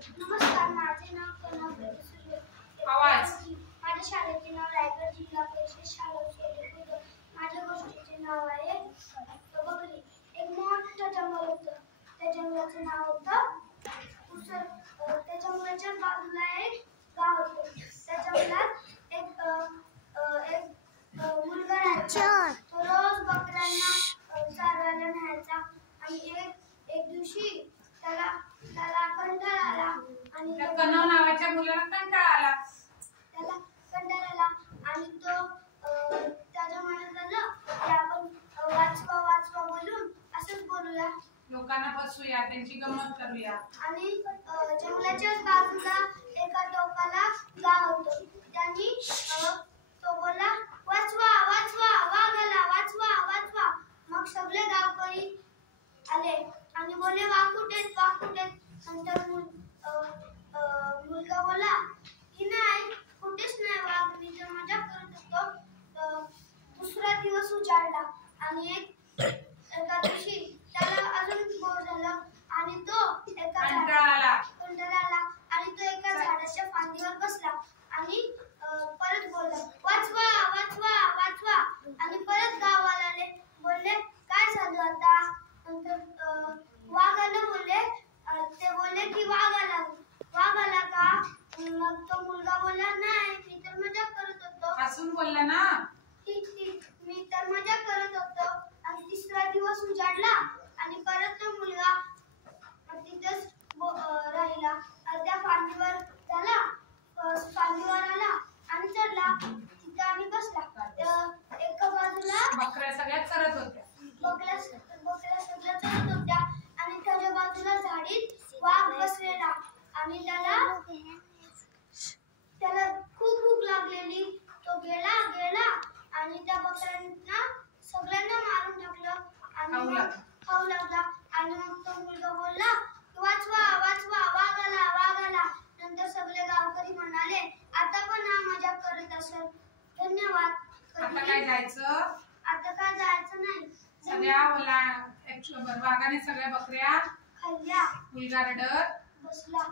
नमस्कार, माझे नाव प्रणव आवाज. माझ्या शाळेचे नाव रायगड जिल्हा परिषद शाळा सोलापूर. माझ्या गोष्टीचे नाव आहे बकरी. एक मोठं जंगल होतं. त्या जंगलाचं नाव होतं उसर. त्या जंगलाच्या बाजूला एक गाव होतं. त्या जंगलात एक मुलगा राहायचा. तो रोज बकऱ्यांना चारवायला न्यायचा आणि एक दिवशी त्याला कंटाळा आला आणि कनव नावाच्या मुलाला कंटाळा आला. आणि तो त्याच्या मनात आलं की आपण वाचवा बोलून असंच बोलूया, लोकांना बसूया, त्यांची गंमत करूया. आणि जंगलाच्या बाजूला एका टोकाला गाव होतं. त्यांनी तो बोलला, वाचवा वाचवा. मग सगळे गावकरी आले आणि बोलले, वाघ कुठे. नंतर मुलगा बोला की नाही, कुठेच नाही वाघ, मी तर मजा करत होतो. दुसरा दिवस उजाडला आणि एका दिवशी त्याला अजून बोर झालं आणि तो कंटाळा आला आणि तो एका झाडाच्या फांदीवर बसला आणि परत बोलला, वाचवा. आणि परत गावाला आले. बोलले, काय झालं आता? नंतर वाघाला बोलले की वाघ आला का? मग तो मुलगा बोलला, नाही, मी तर मजा करत होतो. हसून बोलला ना. मी तर मजा करत होतो. आणि तिसरा दिवस उजाडला आणि परत तो मुलगा तिथेच राहिला. त्या फांदीवर आला आणि चढला तिथे आणि बसला. एका बाजूला बकऱ्या सगळ्या चरत होत्या. बकऱ्या सगळ्या चरत होत्या आणि त्याच्या बाजूला झाडीत वाघ बसलेला आणि त्याला खूप भूक लागलेली. तो गेला आणि त्या बकऱ्यांना सगळ्यांना मारून टाकलं आणि खाऊ लागला. आणि मग तो मुलगा बोलला, वाचवा वाघ आला. नंतर सगळे गावकरी म्हणाले, आता पण हा मजा करत असेल, धन्यवाद. आता काय जायचं नाही. सगळ्या वाघाने सगळ्या बकऱ्या खाल्ल्या. मुलगा रडत बसला.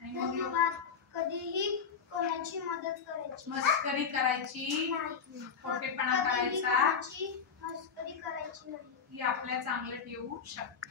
धन्यवाद. कधीही कोणाची मदत करायची, मस्करी करायची नाही, खोटेपणा करायचा मस्करी करायची नाही. ही आपल्या चांगलं ठेवू शकते.